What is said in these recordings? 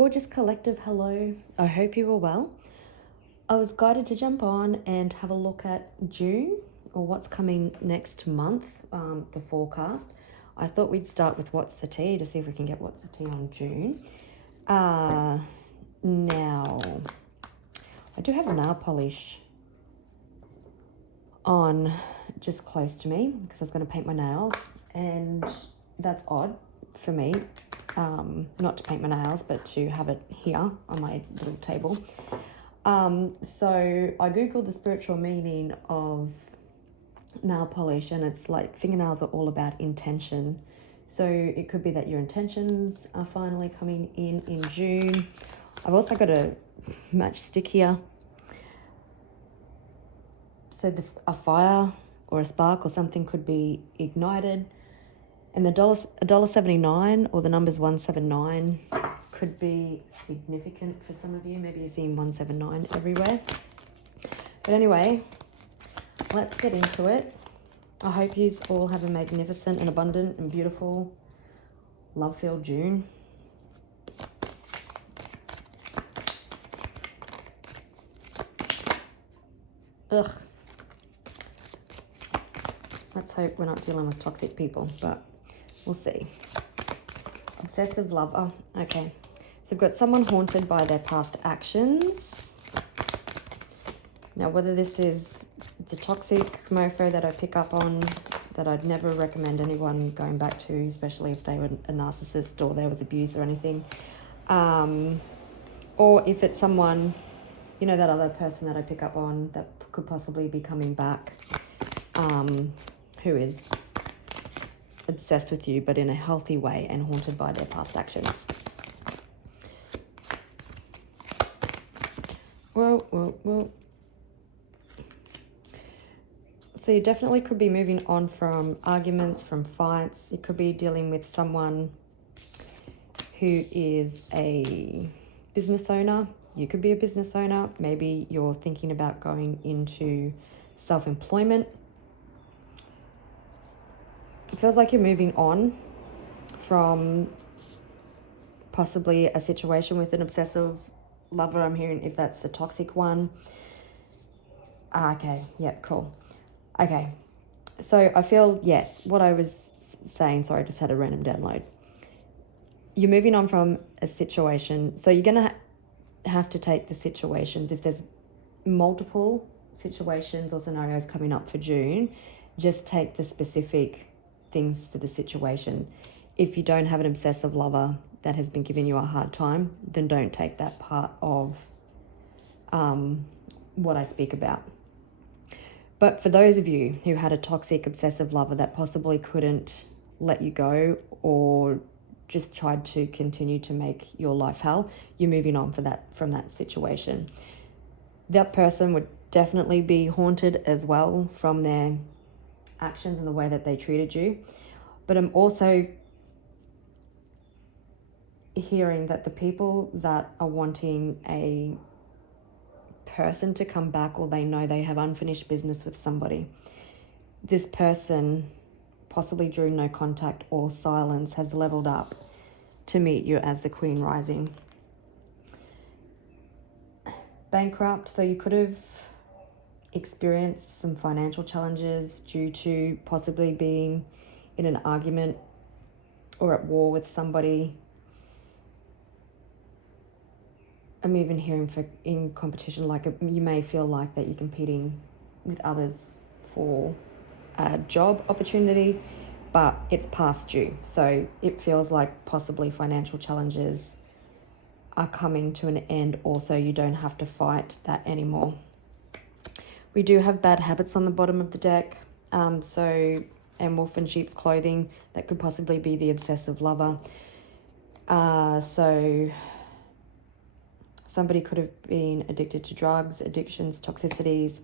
Gorgeous collective, hello. I hope you are well. I was guided to jump on and have a look at June, or what's coming next month, the forecast. I thought we'd start with what's the tea to see if we can get what's the tea on June. Now, I do have nail polish on just close to me because I was going to paint my nails, and that's odd for me, not to paint my nails, but to have it here on my little table. So I googled the spiritual meaning of nail polish, and it's like fingernails are all about intention. So it could be that your intentions are finally coming in June. I've also got a matchstick here. So a fire or a spark or something could be ignited. And the $1.79 or the numbers 179 could be significant for some of you. Maybe you're seeing 179 everywhere. But anyway, let's get into it. I hope you all have a magnificent and abundant and beautiful, love-filled June. Ugh. Let's hope we're not dealing with toxic people, but we'll see. Obsessive lover. Okay. So we've got someone haunted by their past actions. Now, whether this is the toxic mofo that I pick up on, that I'd never recommend anyone going back to, especially if they were a narcissist or there was abuse or anything. Or if it's someone, you know, that other person that I pick up on that could possibly be coming back, who is obsessed with you, but in a healthy way and haunted by their past actions. Well. So you definitely could be moving on from arguments, from fights. You could be dealing with someone who is a business owner. You could be a business owner. Maybe you're thinking about going into self-employment. It feels like you're moving on from possibly a situation with an obsessive lover. I'm hearing if that's the toxic one. Okay, yeah, cool. Okay, so I feel, yes, what I was saying, sorry, I just had a random download. You're moving on from a situation, so you're going to have to take the situations. If there's multiple situations or scenarios coming up for June, just take the specific things for the situation. If you don't have an obsessive lover that has been giving you a hard time, then don't take that part of what I speak about. But for those of you who had a toxic obsessive lover that possibly couldn't let you go or just tried to continue to make your life hell, you're moving on from that situation. That person would definitely be haunted as well from their actions and the way that they treated you. But I'm also hearing that the people that are wanting a person to come back, or they know they have unfinished business with somebody, this person, possibly during no contact or silence, has leveled up to meet you as the Queen rising. Bankrupt, so you could have experienced some financial challenges due to possibly being in an argument or at war with somebody. I'm even hearing in competition, like you may feel like that you're competing with others for a job opportunity, but it's past due. So it feels like possibly financial challenges are coming to an end. Also, you don't have to fight that anymore. We do have bad habits on the bottom of the deck. And wolf in sheep's clothing, that could possibly be the obsessive lover. So somebody could have been addicted to drugs, addictions, toxicities.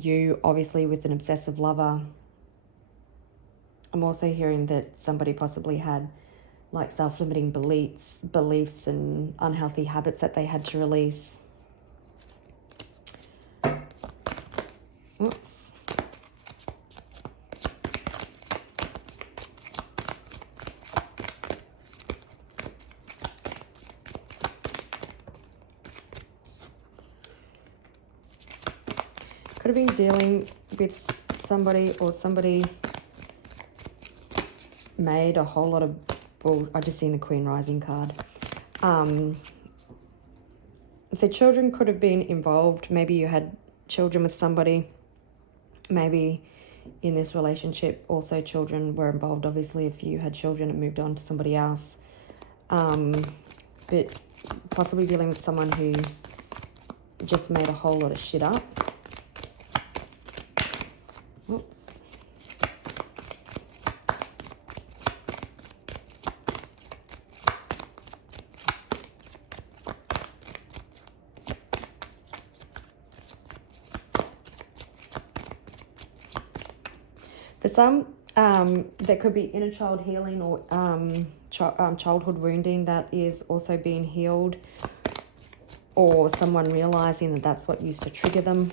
You obviously with an obsessive lover. I'm also hearing that somebody possibly had like self-limiting beliefs and unhealthy habits that they had to release. Oops. could have been dealing with somebody, or somebody made a whole lot of, well, I just seen the Queen Rising card. So children could have been involved. Maybe you had children with somebody. Maybe in this relationship also children were involved. Obviously, if you had children and moved on to somebody else. But possibly dealing with someone who just made a whole lot of shit up. Oops. For some, there could be inner child healing, or childhood wounding that is also being healed, or someone realizing that that's what used to trigger them.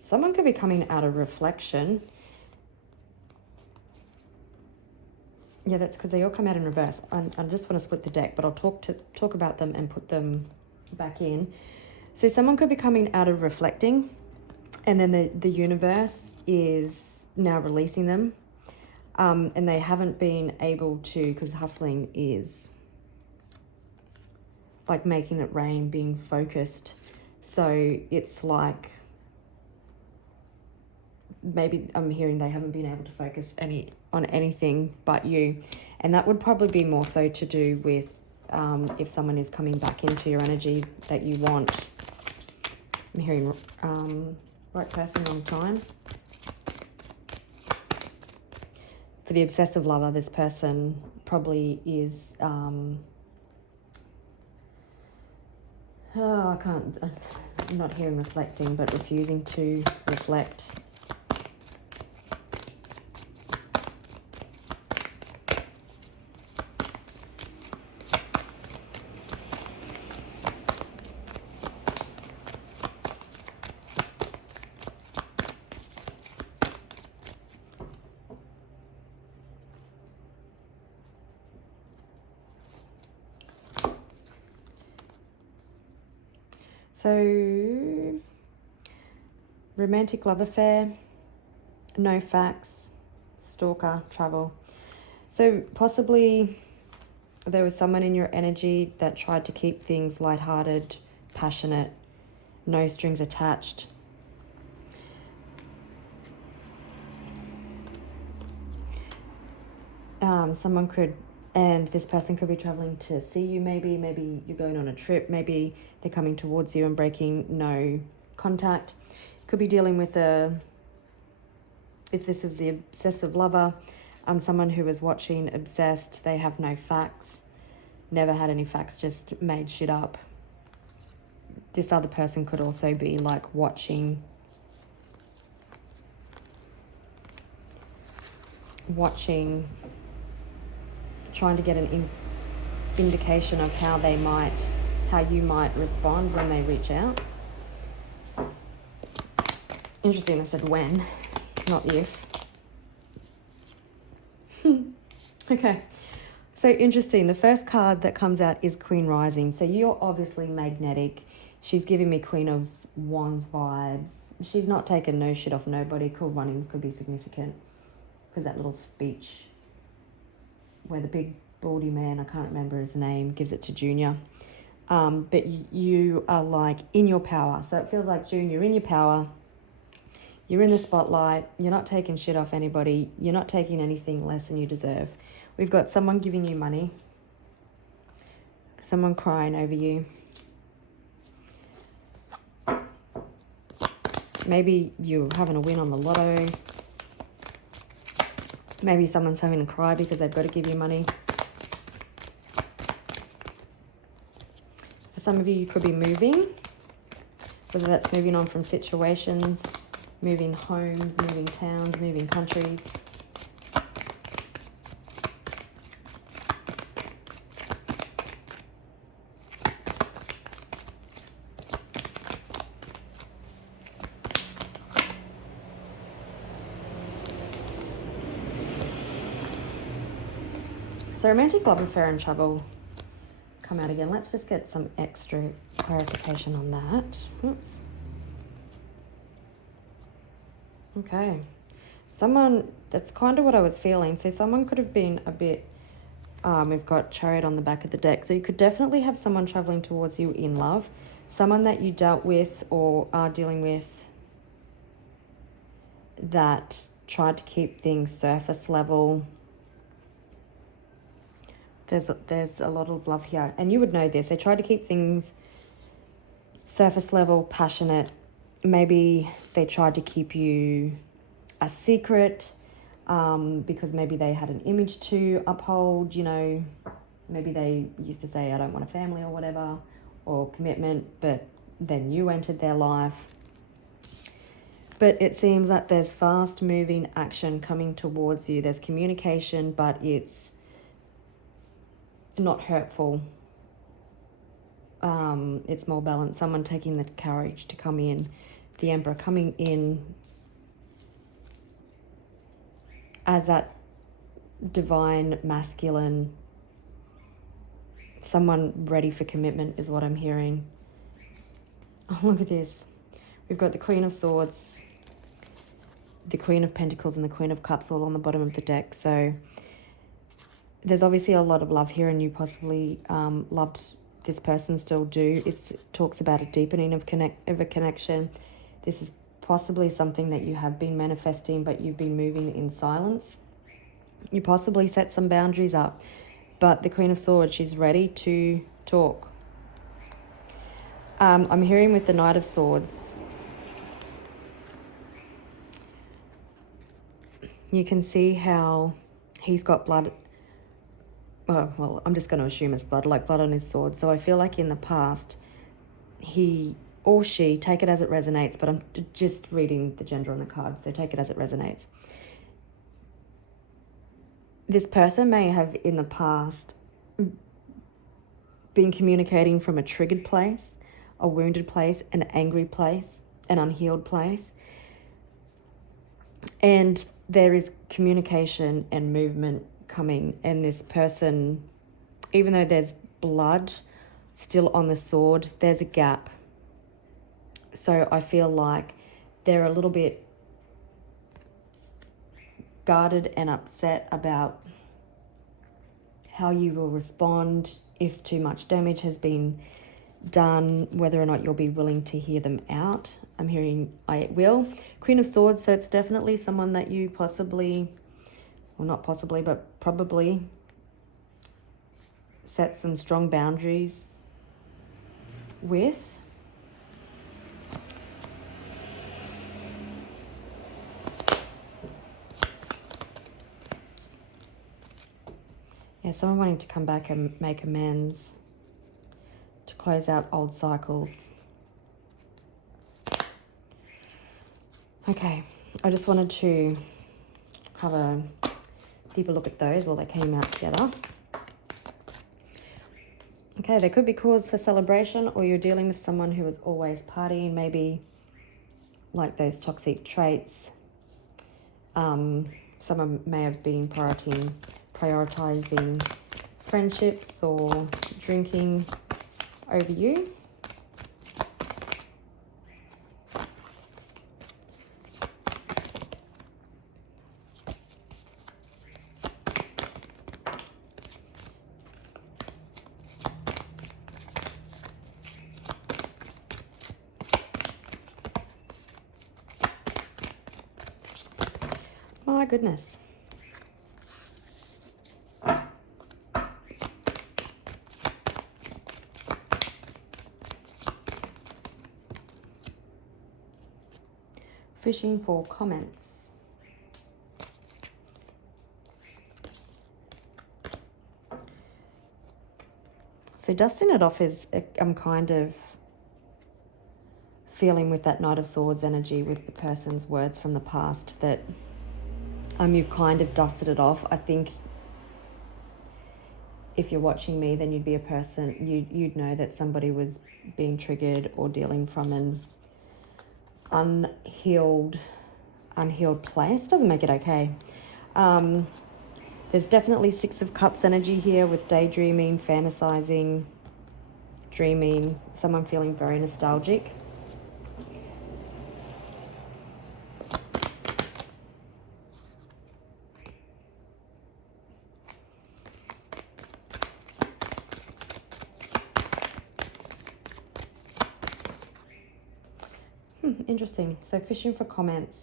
Someone could be coming out of reflection. Yeah, that's because they all come out in reverse. I just want to split the deck, but I'll talk about them and put them back in. So someone could be coming out of reflecting, and then the universe is now releasing them. And they haven't been able to, because hustling is like making it rain, being focused. So it's like, maybe I'm hearing they haven't been able to focus on anything but you. And that would probably be more so to do with if someone is coming back into your energy that you want. I'm hearing right person, wrong time. For the obsessive lover, this person probably is... I'm not hearing reflecting, but refusing to reflect. So, romantic love affair, no facts, stalker, travel. So possibly there was someone in your energy that tried to keep things lighthearted, passionate, no strings attached. Someone could... And this person could be traveling to see you, maybe you're going on a trip, maybe they're coming towards you and breaking no contact. Could be dealing with if this is the obsessive lover, someone who is watching obsessed, they have no facts, never had any facts, just made shit up. This other person could also be like watching trying to get an indication of how you might respond when they reach out. Interesting, I said when, not if. Okay, so interesting. The first card that comes out is Queen Rising. So you're obviously magnetic. She's giving me Queen of Wands vibes. She's not taking no shit off nobody. Cool runnings could be significant, because that little speech where the big baldy man, I can't remember his name, gives it to Junior. But you are like in your power. So it feels like, June, you're in your power. You're in the spotlight. You're not taking shit off anybody. You're not taking anything less than you deserve. We've got someone giving you money. Someone crying over you. Maybe you're having a win on the lotto. Maybe someone's having a cry because they've got to give you money. For some of you, you could be moving. Whether that's moving on from situations, moving homes, moving towns, moving countries. So romantic love affair and trouble come out again. Let's just get some extra clarification on that. Oops. Okay. Someone, that's kind of what I was feeling. So someone could have been a bit, we've got Chariot on the back of the deck. So you could definitely have someone traveling towards you in love. Someone that you dealt with or are dealing with that tried to keep things surface level. There's a lot of love here. And you would know this. They tried to keep things surface level, passionate. Maybe they tried to keep you a secret because maybe they had an image to uphold, you know. Maybe they used to say, I don't want a family or whatever, or commitment, but then you entered their life. But it seems like there's fast moving action coming towards you. There's communication, but it's not hurtful. It's more balanced. Someone taking the courage to come in. The Emperor coming in as that divine masculine, someone ready for commitment is what I'm hearing. Oh, look at this. We've got the Queen of Swords, the Queen of Pentacles, and the Queen of Cups all on the bottom of the deck. So there's obviously a lot of love here, and you possibly loved this person, still do. It talks about a deepening of a connection. This is possibly something that you have been manifesting, but you've been moving in silence. You possibly set some boundaries up, but the Queen of Swords, she's ready to talk. I'm hearing with the Knight of Swords, you can see how he's got blood. Well, I'm just going to assume it's blood, like blood on his sword. So I feel like in the past, he or she, take it as it resonates, but I'm just reading the gender on the card, so take it as it resonates. This person may have in the past been communicating from a triggered place, a wounded place, an angry place, an unhealed place. And there is communication and movement coming, and this person, even though there's blood still on the sword, there's a gap. So I feel like they're a little bit guarded and upset about how you will respond if too much damage has been done, whether or not you'll be willing to hear them out. I'm hearing I will. Queen of Swords, so it's definitely someone that you possibly, well, not possibly, but probably set some strong boundaries with. Yeah, someone wanting to come back and make amends, to close out old cycles. Okay, I just wanted to have a deeper look at those while they came out together. Okay, there could be cause for celebration, or you're dealing with someone who is always partying, maybe like those toxic traits. Someone may have been prioritizing friendships or drinking over you. My goodness. Fishing for comments. So dusting it off is, I'm kind of feeling with that Knight of Swords energy, with the person's words from the past, that you've kind of dusted it off. I think if you're watching me, then you'd be a person, you'd know that somebody was being triggered or dealing from an unhealed place. Doesn't make it okay. There's definitely Six of Cups energy here with daydreaming, fantasizing, dreaming, someone feeling very nostalgic. Interesting. So fishing for comments.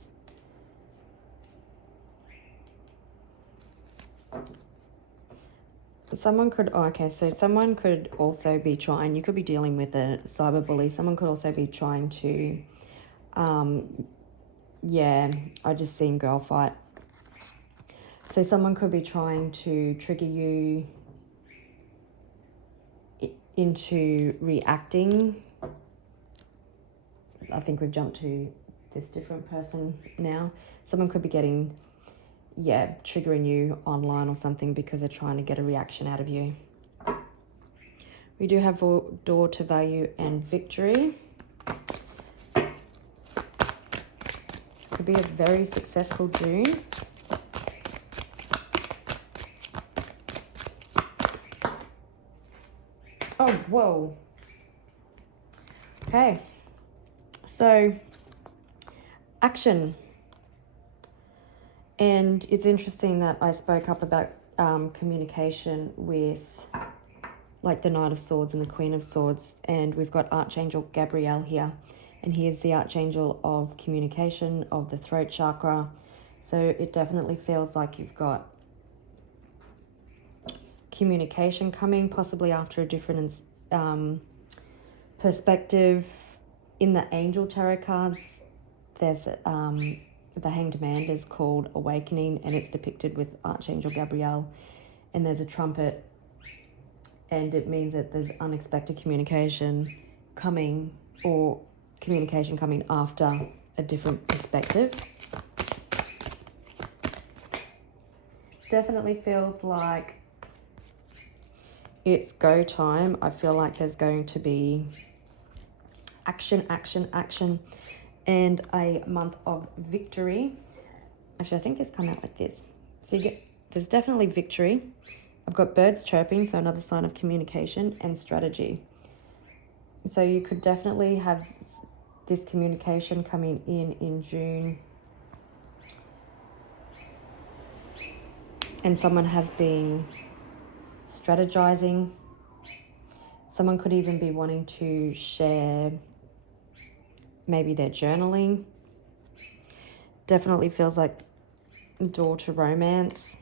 Someone could, oh, okay, so someone could also be trying, you could be dealing with a cyber bully. Someone could also be trying to, yeah, I just seen girl fight. So someone could be trying to trigger you into reacting. I think we've jumped to this different person now. Someone could be getting, yeah, triggering you online or something because they're trying to get a reaction out of you. We do have door to value and victory. Could be a very successful June. Oh, whoa. Okay. So, action. And it's interesting that I spoke up about communication with like the Knight of Swords and the Queen of Swords. And we've got Archangel Gabriel here. And he is the Archangel of communication, of the throat chakra. So it definitely feels like you've got communication coming, possibly after a different perspective. In the Angel Tarot cards, there's the Hanged Man is called Awakening, and it's depicted with Archangel Gabriel, and there's a trumpet, and it means that there's unexpected communication coming, or communication coming after a different perspective. Definitely feels like it's go time. I feel like there's going to be action, action, action, and a month of victory. Actually, I think this come out like this. So you get, there's definitely victory. I've got birds chirping, so another sign of communication and strategy. So you could definitely have this communication coming in June. And someone has been strategizing. Someone could even be wanting to share maybe their journaling. Definitely feels like door to romance.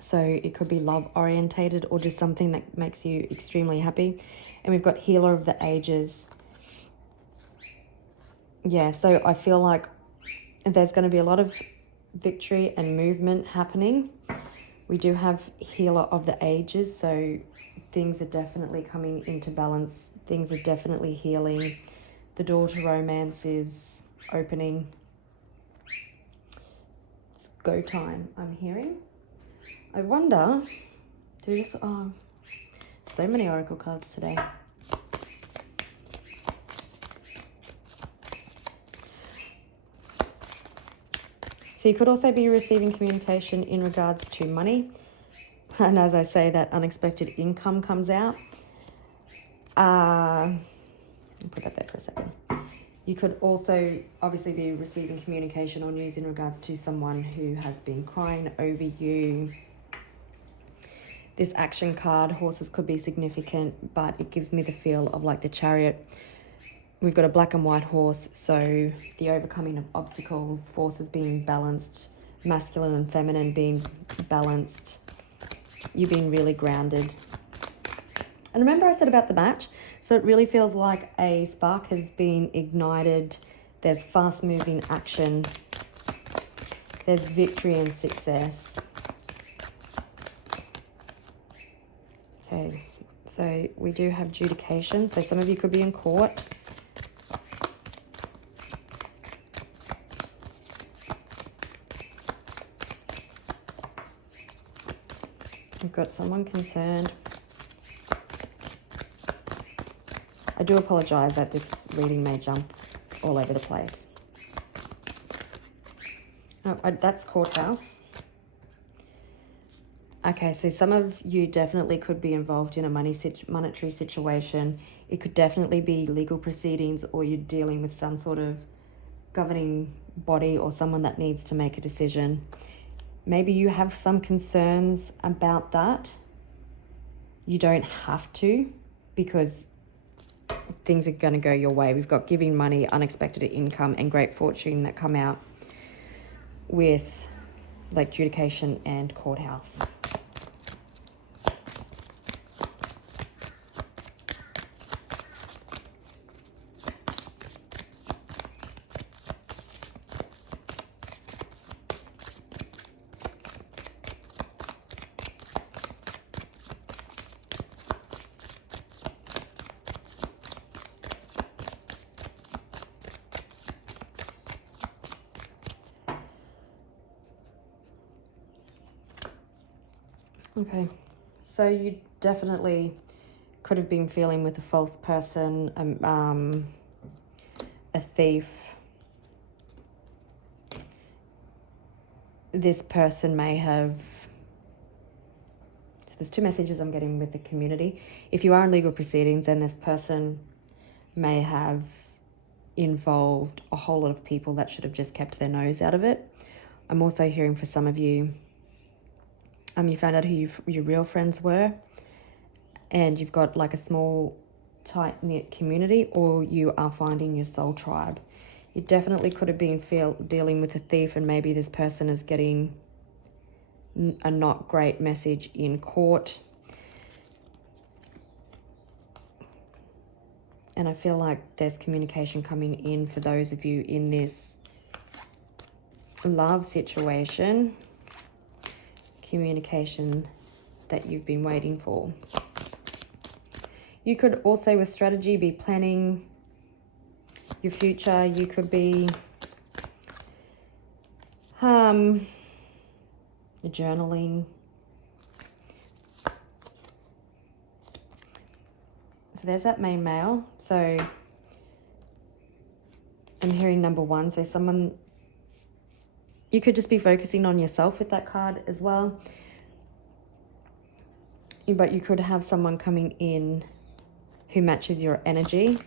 So it could be love orientated or just something that makes you extremely happy. And we've got Healer of the Ages. Yeah, so I feel like there's going to be a lot of victory and movement happening. We do have Healer of the Ages, so things are definitely coming into balance. Things are definitely healing. The door to romance is opening. It's go time, I'm hearing. I wonder, do this, oh, so many oracle cards today. So you could also be receiving communication in regards to money. And as I say, that unexpected income comes out. I'll put that there for a second. You could also obviously be receiving communication or news in regards to someone who has been crying over you. This action card, horses could be significant, but it gives me the feel of like the Chariot. We've got a black and white horse, so the overcoming of obstacles, forces being balanced, masculine and feminine being balanced, you being really grounded. And remember I said about the match? So it really feels like a spark has been ignited. There's fast-moving action. There's victory and success. Okay, so we do have adjudication. So some of you could be in court. We've got someone concerned. I do apologise that this reading may jump all over the place. Oh, that's courthouse. Okay, so some of you definitely could be involved in a monetary situation. It could definitely be legal proceedings, or you're dealing with some sort of governing body or someone that needs to make a decision. Maybe you have some concerns about that. You don't have to, because things are going to go your way. We've got giving money, unexpected income, and great fortune that come out with like adjudication and courthouse. Okay, so you definitely could have been feeling with a false person, a thief. This person may have, so there's two messages I'm getting with the community. If you are in legal proceedings, then this person may have involved a whole lot of people that should have just kept their nose out of it. I'm also hearing for some of you, you found out who your real friends were, and you've got like a small, tight-knit community, or you are finding your soul tribe. You definitely could have been dealing with a thief, and maybe this person is getting a not great message in court. And I feel like there's communication coming in for those of you in this love situation. Communication that you've been waiting for. You could also, with strategy, be planning your future. You could be journaling. So there's that main male. So I'm hearing number one. So someone, you could just be focusing on yourself with that card as well. But you could have someone coming in who matches your energy.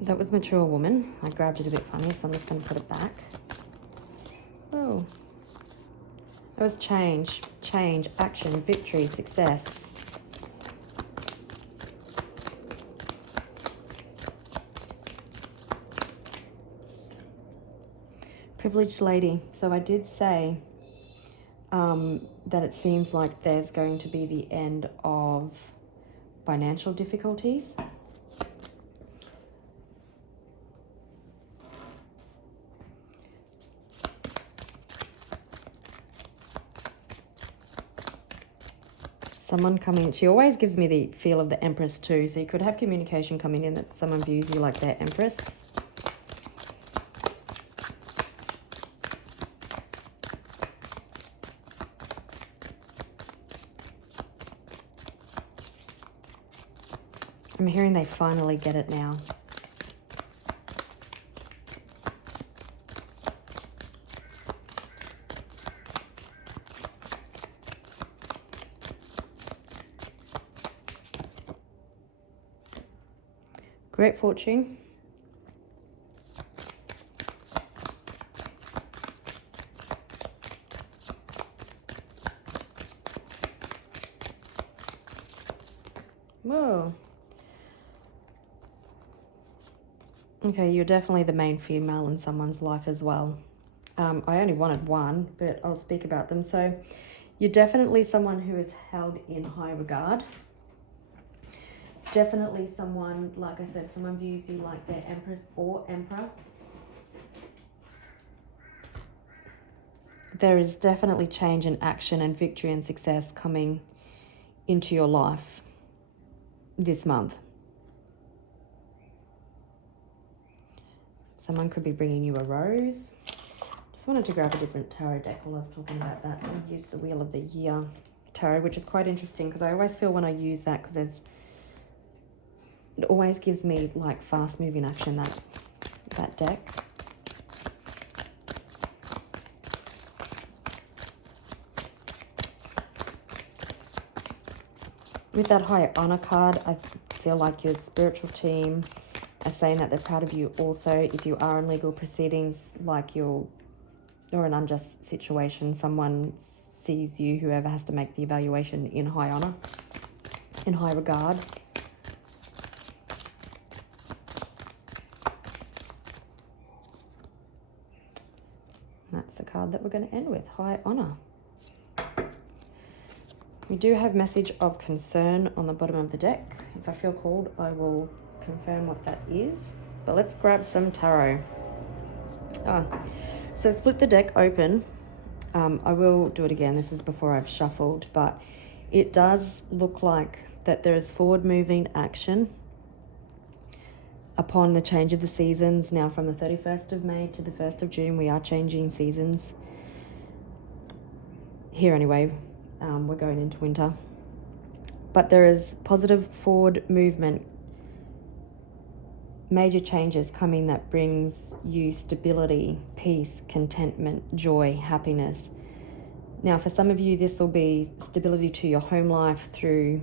That was mature woman. I grabbed it a bit funny, so I'm just going to put it back. Oh. That was change, action, victory, success. Privileged lady. So I did say that it seems like there's going to be the end of financial difficulties. Someone coming, she always gives me the feel of the Empress too, so you could have communication coming in that someone views you like their Empress. I'm hearing they finally get it now. Great fortune. Whoa. Okay, you're definitely the main female in someone's life as well. I only wanted one, but I'll speak about them. So you're definitely someone who is held in high regard. Definitely someone, like I said, someone views you like their Empress or Emperor. There is definitely change and action and victory and success coming into your life this month. Someone could be bringing you a rose. Just wanted to grab a different tarot deck while I was talking about that. I used the Wheel of the Year tarot, which is quite interesting because I always feel when I use that, because it always gives me like fast moving action, that deck. With that High Honor card, I feel like your spiritual team are saying that they're proud of you also. If you are in legal proceedings, like or an unjust situation, someone sees you, whoever has to make the evaluation, in high honor, in high regard. And that's the card that we're going to end with, High Honor. We do have Message of Concern on the bottom of the deck. If I feel called, I will confirm what that is. But let's grab some tarot. So split the deck open. I will do it again. This is before I've shuffled, but it does look like that there is forward moving action upon the change of the seasons. Now from the 31st of May to the 1st of June, we are changing seasons. Here anyway, we're going into winter. But there is positive forward movement, major changes coming that brings you stability, peace, contentment, joy, happiness. Now, for some of you, this will be stability to your home life through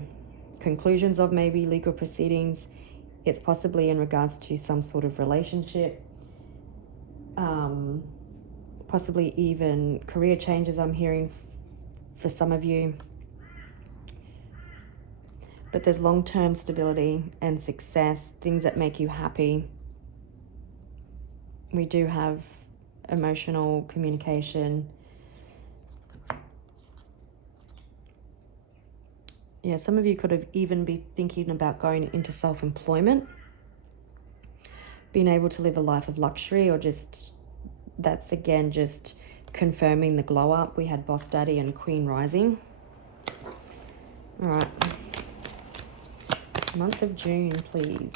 conclusions of maybe legal proceedings. It's possibly in regards to some sort of relationship, possibly even career changes I'm hearing for some of you. But there's long-term stability and success, things that make you happy. We do have emotional communication. Yeah, some of you could have even been thinking about going into self-employment, being able to live a life of luxury, or just, that's again just confirming the glow up. We had Boss Daddy and Queen Rising. All right. Month of June, please.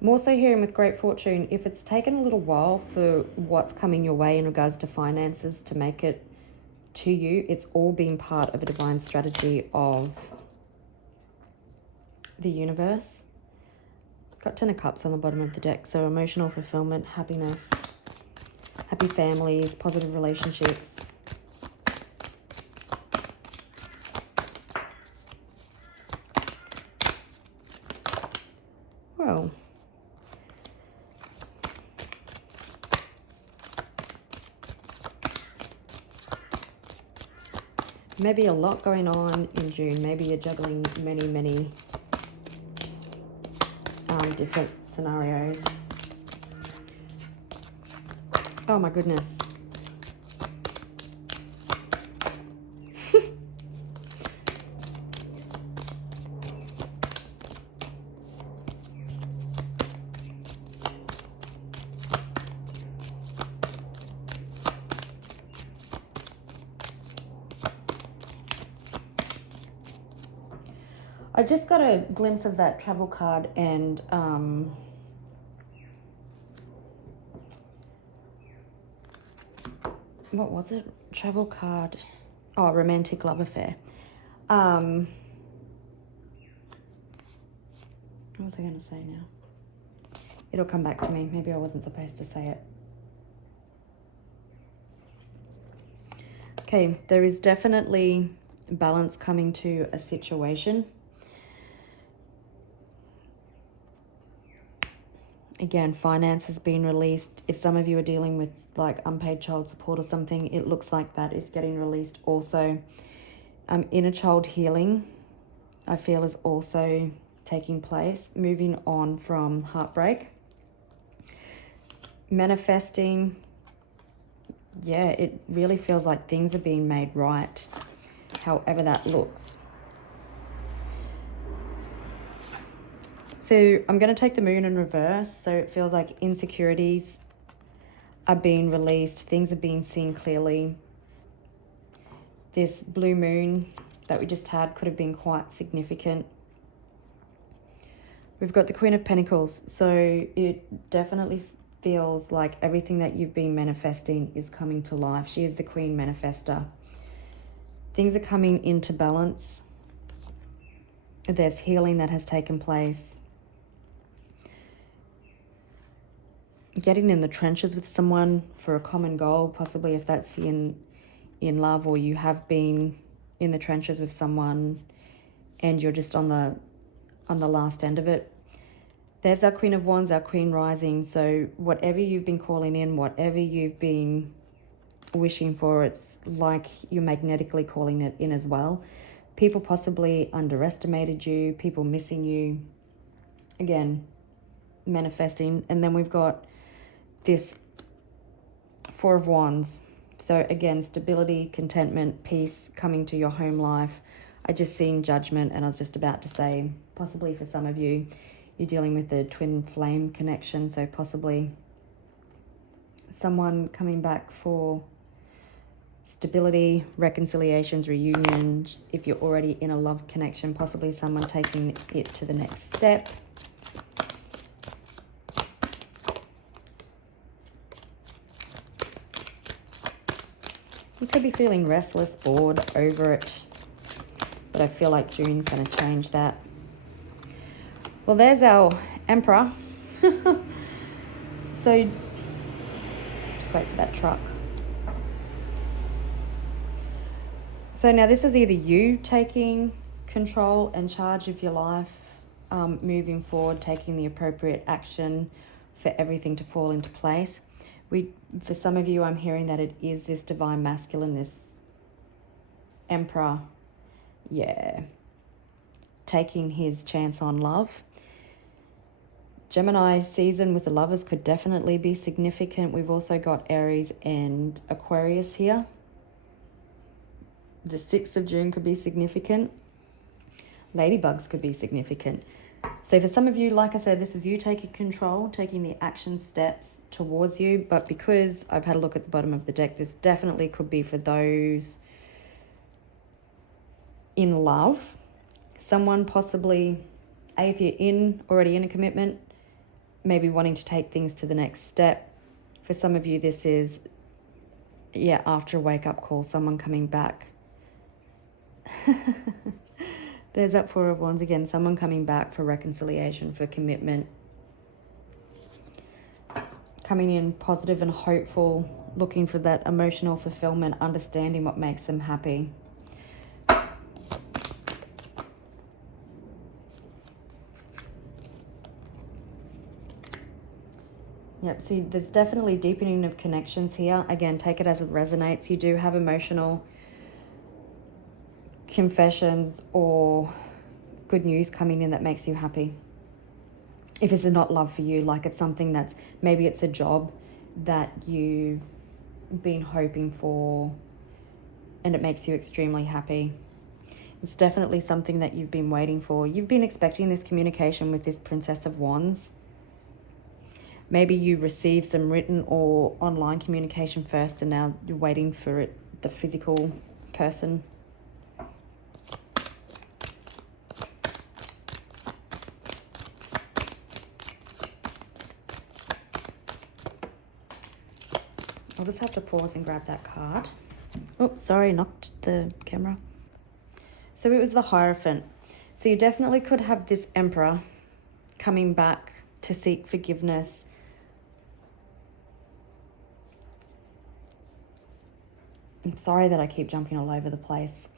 I'm also hearing with Great Fortune, if it's taken a little while for what's coming your way in regards to finances to make it to you, it's all been part of a divine strategy of the universe. Got 10 of Cups on the bottom of the deck. So emotional fulfillment, happiness, happy families, positive relationships. Well, maybe a lot going on in June. Maybe you're juggling many different scenarios. Oh my goodness. I just got a glimpse of that travel card and what was it? Travel card. Oh, romantic love affair. What was I going to say now? It'll come back to me. Maybe I wasn't supposed to say it. Okay, there is definitely balance coming to a situation. Again, finance has been released. If some of you are dealing with like unpaid child support or something, it looks like that is getting released also. Inner child healing, I feel, is also taking place. Moving on from heartbreak. Manifesting. Yeah, it really feels like things are being made right, however that looks. So I'm going to take the moon in reverse. So it feels like insecurities are being released. Things are being seen clearly. This blue moon that we just had could have been quite significant. We've got the Queen of Pentacles. So it definitely feels like everything that you've been manifesting is coming to life. She is the Queen Manifester. Things are coming into balance. There's healing that has taken place. Getting in the trenches with someone for a common goal, possibly if that's in love, or you have been in the trenches with someone and you're just on the last end of it. There's our Queen of Wands, our Queen rising. So whatever you've been calling in, whatever you've been wishing for, it's like you're magnetically calling it in as well. People possibly underestimated you, people missing you. Again, manifesting. And then we've got this Four of Wands. So again, stability, contentment, peace coming to your home life. I just seen Judgment, and I was just about to say, possibly for some of you, you're dealing with the twin flame connection. So possibly someone coming back for stability, reconciliations, reunions. If you're already in a love connection, possibly someone taking it to the next step. You could be feeling restless, bored, over it. But I feel like June's going to change that. Well, there's our Emperor. So, just wait for that truck. So now this is either you taking control and charge of your life, moving forward, taking the appropriate action for everything to fall into place. For some of you, I'm hearing that it is this divine masculine, this Emperor, taking his chance on love. Gemini season with the Lovers could definitely be significant. We've also got Aries and Aquarius here. The 6th of June could be significant. Ladybugs could be significant. So for some of you, like I said, this is you taking control, taking the action steps towards you. But because I've had a look at the bottom of the deck, this definitely could be for those in love. Someone possibly, if you're already in a commitment, maybe wanting to take things to the next step. For some of you, this is, after a wake-up call, someone coming back. There's that Four of Wands again. Someone coming back for reconciliation, for commitment. Coming in positive and hopeful, looking for that emotional fulfillment, understanding what makes them happy. Yep, so there's definitely deepening of connections here. Again, take it as it resonates. You do have emotional confessions or good news coming in that makes you happy. If this is not love for you, like it's something that's, maybe it's a job that you've been hoping for and it makes you extremely happy. It's definitely something that you've been waiting for. You've been expecting this communication with this Princess of Wands. Maybe you received some written or online communication first and now you're waiting for it, the physical person. I'll just have to pause and grab that card. Oh, sorry, knocked the camera. So it was the Hierophant. So you definitely could have this Emperor coming back to seek forgiveness. I'm sorry that I keep jumping all over the place.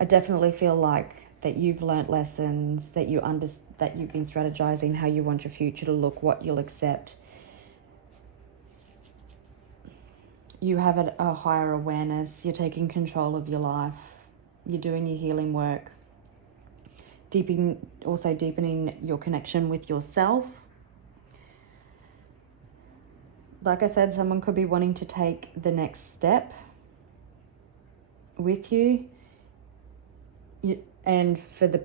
I definitely feel like that you've learnt lessons, that you've been strategizing how you want your future to look, what you'll accept. You have a higher awareness. You're taking control of your life. You're doing your healing work. Also deepening your connection with yourself. Like I said, someone could be wanting to take the next step with you. And for the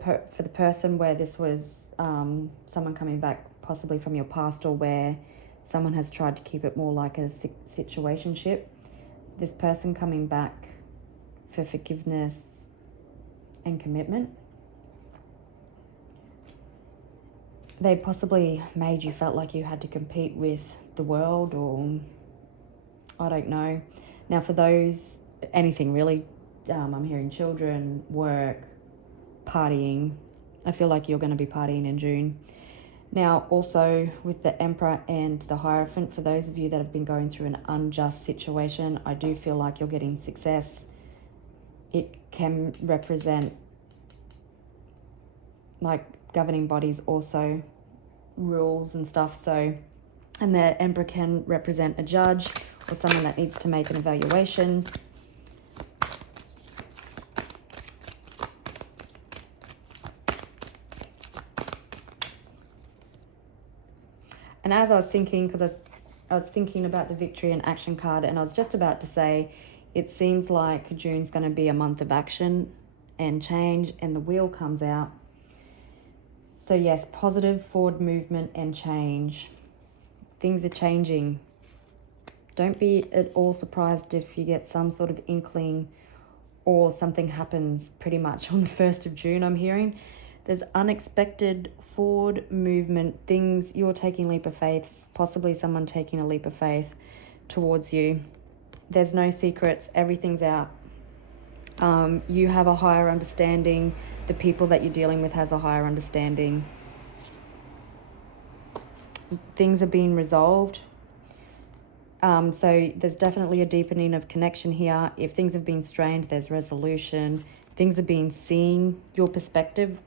person where this was someone coming back possibly from your past, or where someone has tried to keep it more like a situationship, this person coming back for forgiveness and commitment. They possibly made you felt like you had to compete with the world, or I don't know. Now for those, anything really, I'm hearing children, work, partying. I feel like you're going to be partying in June. Now also with the Emperor and the Hierophant, for those of you that have been going through an unjust situation, I do feel like you're getting success. It can represent like governing bodies also, rules and stuff. So, and the Emperor can represent a judge or someone that needs to make an evaluation. And as I was thinking, because I was thinking about the victory and action card, and I was just about to say, it seems like June's going to be a month of action and change, and the wheel comes out. So yes, positive forward movement and change. Things are changing. Don't be at all surprised if you get some sort of inkling or something happens pretty much on the 1st of June, I'm hearing. There's unexpected forward movement, things, you're taking a leap of faith, possibly someone taking a leap of faith towards you. There's no secrets, everything's out. You have a higher understanding. The people that you're dealing with has a higher understanding. Things are being resolved. So there's definitely a deepening of connection here. If things have been strained, there's resolution. Things are being seen. Your perspective,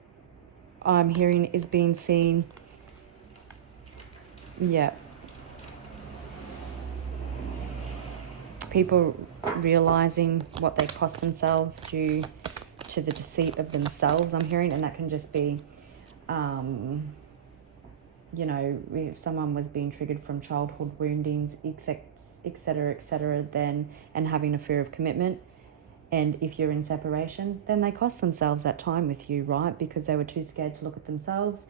I'm hearing, is being seen. Yeah. People realizing what they cost themselves due to the deceit of themselves, I'm hearing, and that can just be, you know, if someone was being triggered from childhood woundings, etc., then, and having a fear of commitment. And if you're in separation, then they cost themselves that time with you, right? Because they were too scared to look at themselves.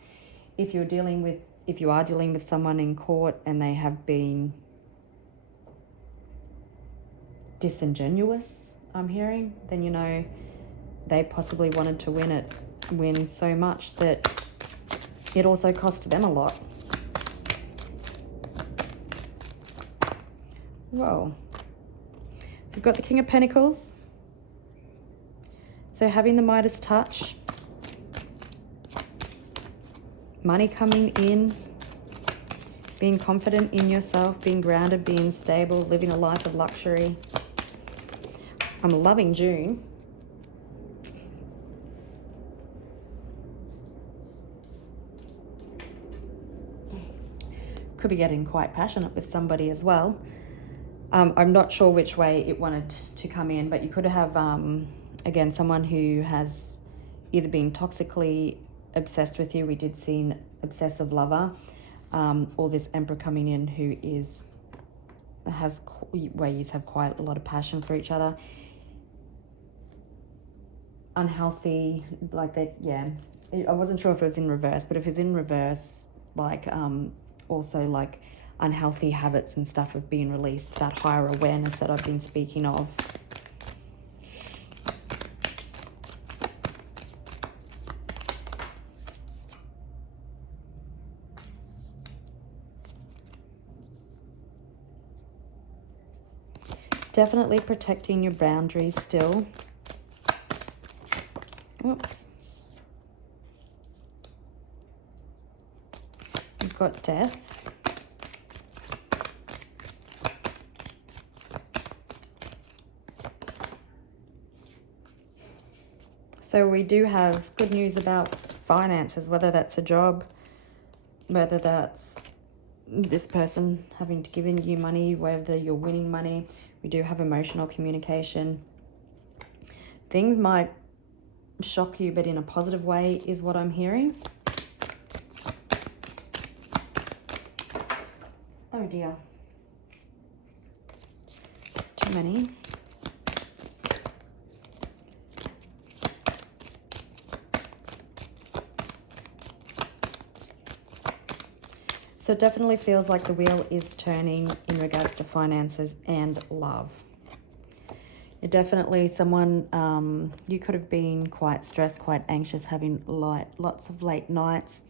If you are dealing with someone in court and they have been disingenuous, I'm hearing, then you know they possibly wanted to win so much that it also cost them a lot. Whoa. So we've got the King of Pentacles. So having the Midas touch, money coming in, being confident in yourself, being grounded, being stable, living a life of luxury. I'm loving June. Could be getting quite passionate with somebody as well. I'm not sure which way it wanted to come in, but you could have, again, someone who has either been toxically obsessed with you. We did see an obsessive lover, or this Emperor coming in who where you have quite a lot of passion for each other. Unhealthy, like that, yeah. I wasn't sure if it was in reverse, but if it's in reverse, like, also like unhealthy habits and stuff have been released, that higher awareness that I've been speaking of. Definitely protecting your boundaries still. Whoops. You've got death. So we do have good news about finances, whether that's a job, whether that's this person having to give you money, whether you're winning money. We do have emotional communication. Things might shock you, but in a positive way is what I'm hearing. Oh dear. There's too many. So it definitely feels like the wheel is turning in regards to finances and love. You're definitely someone, you could have been quite stressed, quite anxious, having lots of late nights.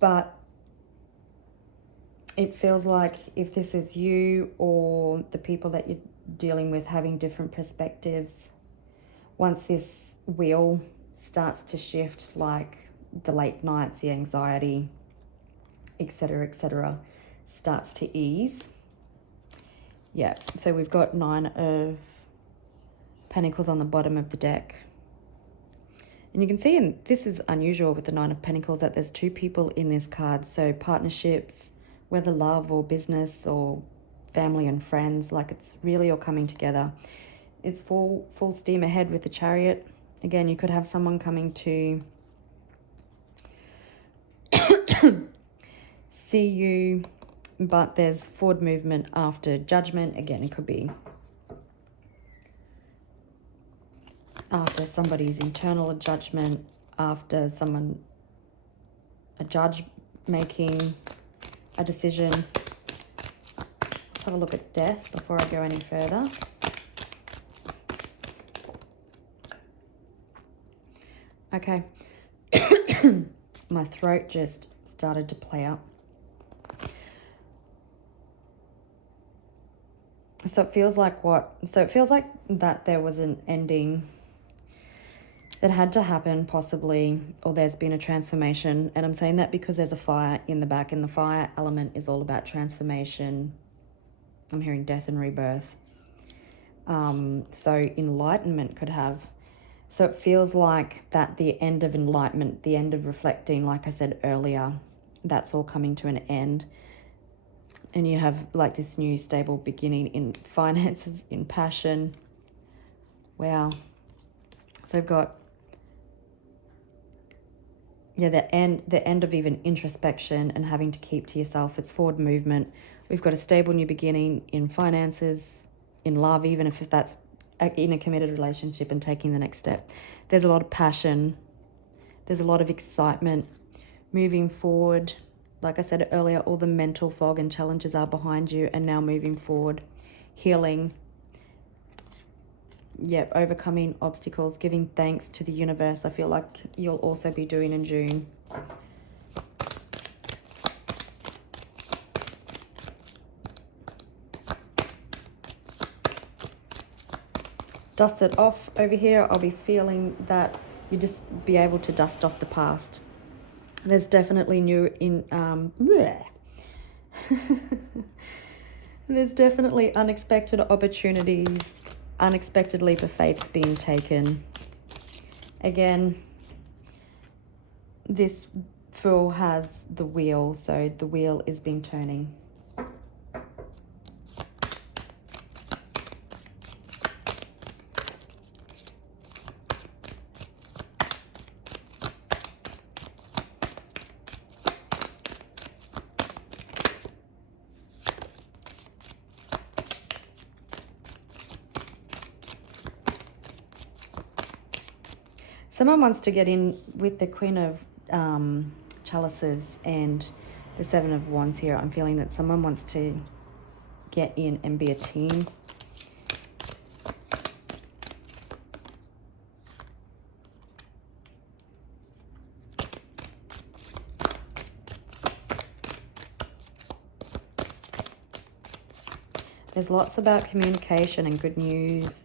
But it feels like if this is you or the people that you're dealing with having different perspectives, once this wheel starts to shift, like the late nights, the anxiety, etc., starts to ease. Yeah, so we've got 9 of Pentacles on the bottom of the deck. And you can see, and this is unusual with the 9 of Pentacles, that there's 2 people in this card. So partnerships, whether love or business or family and friends, like it's really all coming together. It's full steam ahead with the Chariot. Again, you could have someone coming to see you, but there's forward movement after Judgment. Again, it could be after somebody's internal judgment, after a judge making a decision. Let's have a look at Death before I go any further. Okay. My throat just started to play up. So it feels like that there was an ending that had to happen, possibly, or there's been a transformation. And I'm saying that because there's a fire in the back, and the fire element is all about transformation. I'm hearing death and rebirth. So enlightenment could have. So it feels like that the end of enlightenment, the end of reflecting, like I said earlier, that's all coming to an end. And you have like this new stable beginning in finances, in passion. Wow. So I've got, yeah, the end of even introspection and having to keep to yourself. It's forward movement. We've got a stable new beginning in finances, in love, even if that's in a committed relationship, and taking the next step. There's a lot of passion. There's a lot of excitement moving forward. Like I said earlier, all the mental fog and challenges are behind you, and now moving forward, healing. Yep, overcoming obstacles, giving thanks to the universe. I feel like you'll also be doing in June. Dust it off over here. I'll be feeling that you just be able to dust off the past. There's definitely there's definitely unexpected opportunities, unexpected leap of faith being taken. Again, this Fool has the wheel, so the wheel is being turning. Someone wants to get in with the Queen of Chalices and the 7 of Wands here. I'm feeling that someone wants to get in and be a team. There's lots about communication and good news,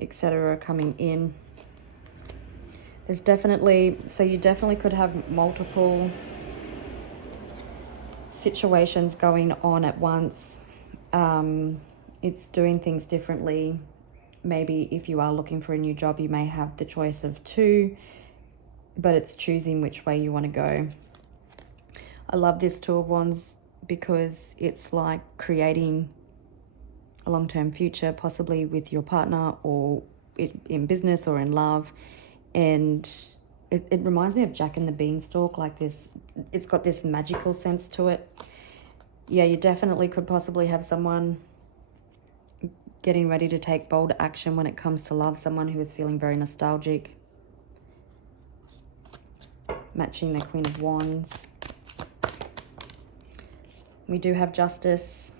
etc. coming in. There's definitely, so you definitely could have multiple situations going on at once. It's doing things differently. Maybe if you are looking for a new job, you may have the choice of 2, but it's choosing which way you want to go. I love this 2 of Wands because it's like creating a long-term future, possibly with your partner or in business or in love. And it reminds me of Jack and the Beanstalk, like this. It's got this magical sense to it. Yeah, you definitely could possibly have someone getting ready to take bold action when it comes to love, someone who is feeling very nostalgic. Matching the Queen of Wands. We do have Justice.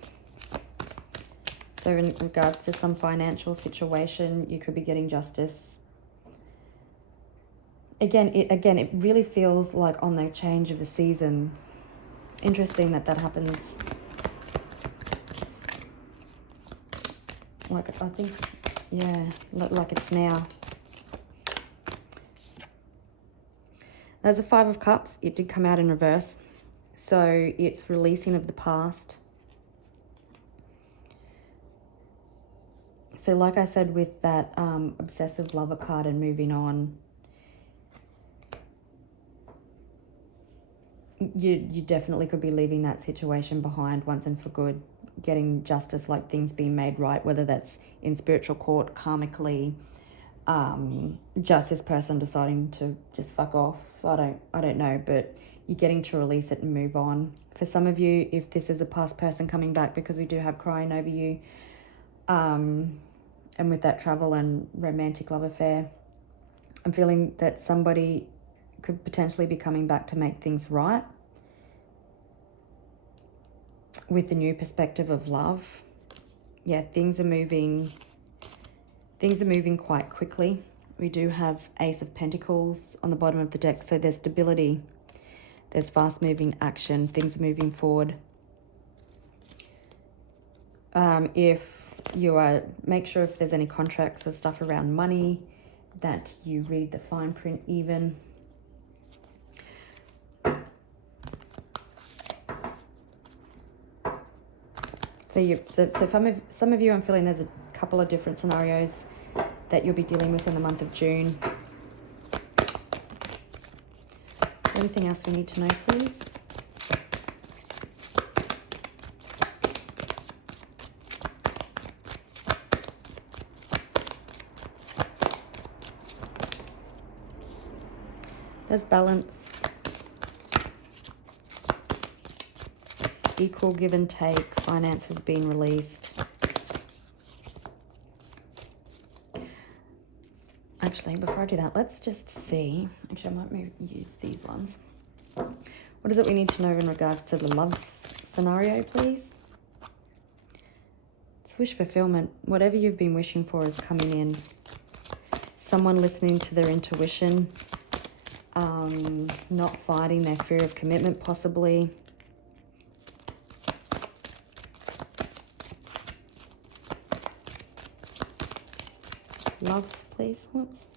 So in regards to some financial situation, you could be getting justice. Again, it really feels like on the change of the seasons. Interesting that happens. Like, I think, yeah, like it's now. There's a 5 of Cups. It did come out in reverse. So it's releasing of the past. So like I said with that obsessive lover card and moving on, you definitely could be leaving that situation behind once and for good, getting justice, like things being made right, whether that's in spiritual court, karmically, just this person deciding to just fuck off. I don't know, but you're getting to release it and move on. For some of you, if this is a past person coming back, because we do have crying over you, and with that travel and romantic love affair, I'm feeling that somebody could potentially be coming back to make things right with the new perspective of love. Yeah, things are moving quite quickly. We do have Ace of Pentacles on the bottom of the deck, so there's stability, there's fast moving action, things are moving forward. If you are, make sure if there's any contracts or stuff around money that you read the fine print even. So some of you, I'm feeling there's a couple of different scenarios that you'll be dealing with in the month of June. Is there anything else we need to know, please? There's balance, equal give and take, finances being released. Actually, before I do that, let's just see. Actually, I might use these ones. What is it we need to know in regards to the love scenario, please? It's wish fulfillment. Whatever you've been wishing for is coming in. Someone listening to their intuition. Not fighting their fear of commitment, possibly. Love, please. Whoops.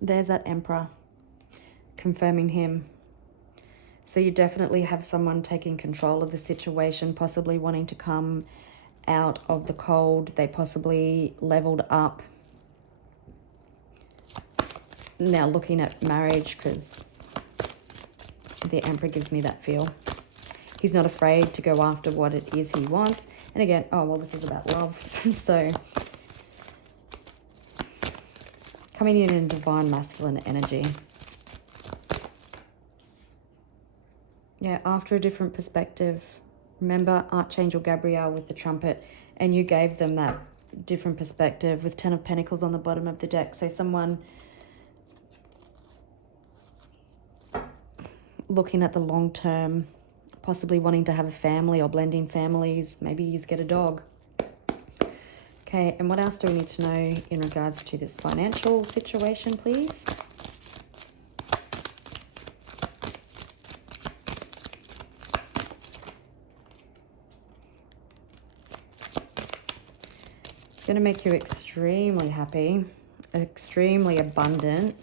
There's that Emperor, confirming him. So you definitely have someone taking control of the situation, possibly wanting to come out of the cold. They possibly leveled up. Now looking at marriage, because the Emperor gives me that feel. He's not afraid to go after what it is he wants. And again, oh, well, this is about love. So coming in divine masculine energy. Yeah, after a different perspective. Remember Archangel Gabriel with the trumpet, and you gave them that different perspective with 10 of Pentacles on the bottom of the deck. So someone looking at the long term, possibly wanting to have a family or blending families. Maybe you get a dog. Okay, and what else do we need to know in regards to this financial situation, please? It's going to make you extremely happy, extremely abundant.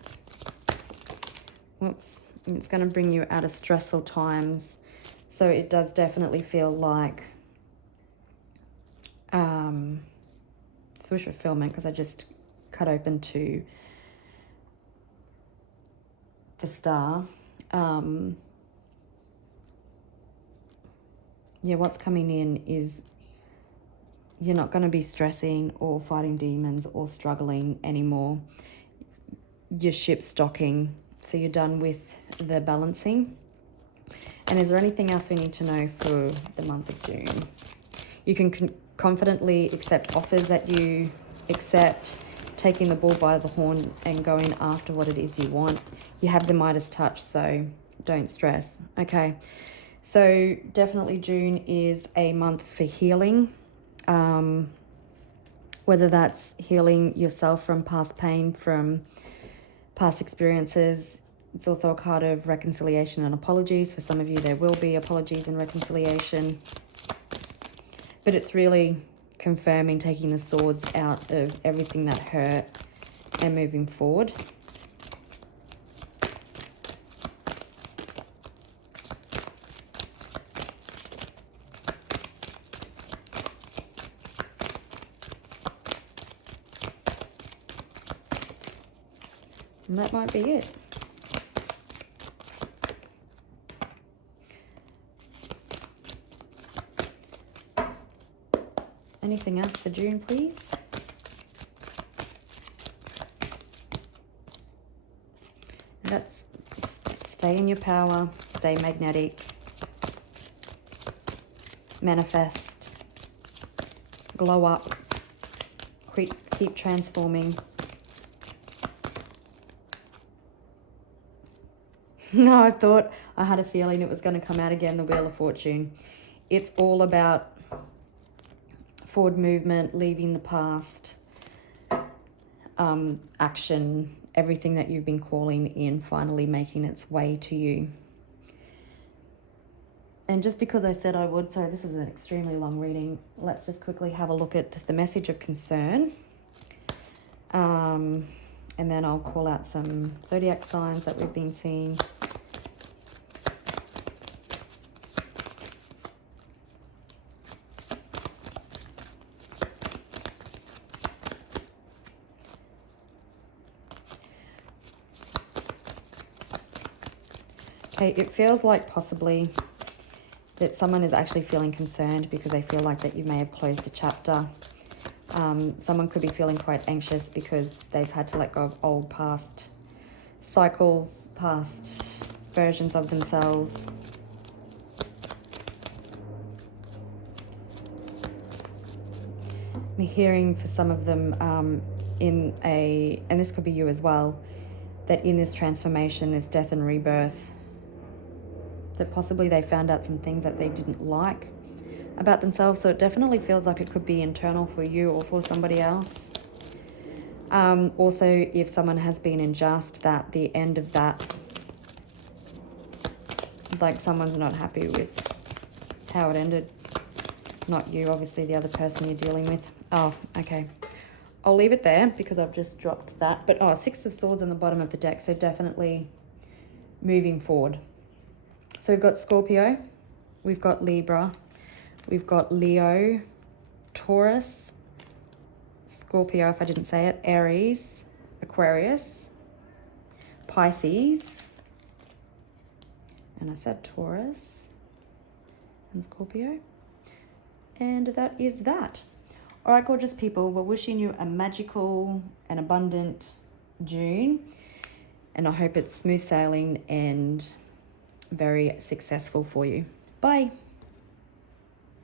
Whoops. It's going to bring you out of stressful times. So it does definitely feel like it's wish fulfillment, because I just cut open to the Star. Yeah, what's coming in is you're not going to be stressing or fighting demons or struggling anymore. Your ship's docking, so you're done with the balancing. And is there anything else we need to know for the month of June? You can confidently accept offers that you accept, taking the bull by the horn and going after what it is you want. You have the Midas touch, so don't stress. Okay, so definitely June is a month for healing. Whether that's healing yourself from past pain, from past experiences. It's also a card of reconciliation and apologies. For some of you, there will be apologies and reconciliation. But it's really confirming, taking the swords out of everything that hurt and moving forward. And that might be it. Anything else for June, please? That's stay in your power, stay magnetic, manifest, glow up, keep transforming. No, I had a feeling it was going to come out again, the Wheel of Fortune. It's all about forward movement, leaving the past, action, everything that you've been calling in, finally making its way to you. And just because I said I would, so this is an extremely long reading, let's just quickly have a look at the message of concern. And then I'll call out some zodiac signs that we've been seeing. Okay, it feels like possibly that someone is actually feeling concerned because they feel like that you may have closed a chapter. Someone could be feeling quite anxious because they've had to let go of old past cycles, past versions of themselves. I'm hearing for some of them and this could be you as well, that in this transformation, this death and rebirth, that possibly they found out some things that they didn't like about themselves. So it definitely feels like it could be internal for you or for somebody else. Also, if someone has been unjust, that the end of that, like someone's not happy with how it ended. Not you, obviously the other person you're dealing with. Oh, okay. I'll leave it there because I've just dropped that. But Six of Swords on the bottom of the deck. So definitely moving forward. So we've got Scorpio, we've got Libra, we've got Leo, Taurus, Scorpio, if I didn't say it, Aries, Aquarius, Pisces, and I said Taurus and Scorpio. And that is that. All right, gorgeous people, we're wishing you a magical and abundant June. And I hope it's smooth sailing and very successful for you. Bye.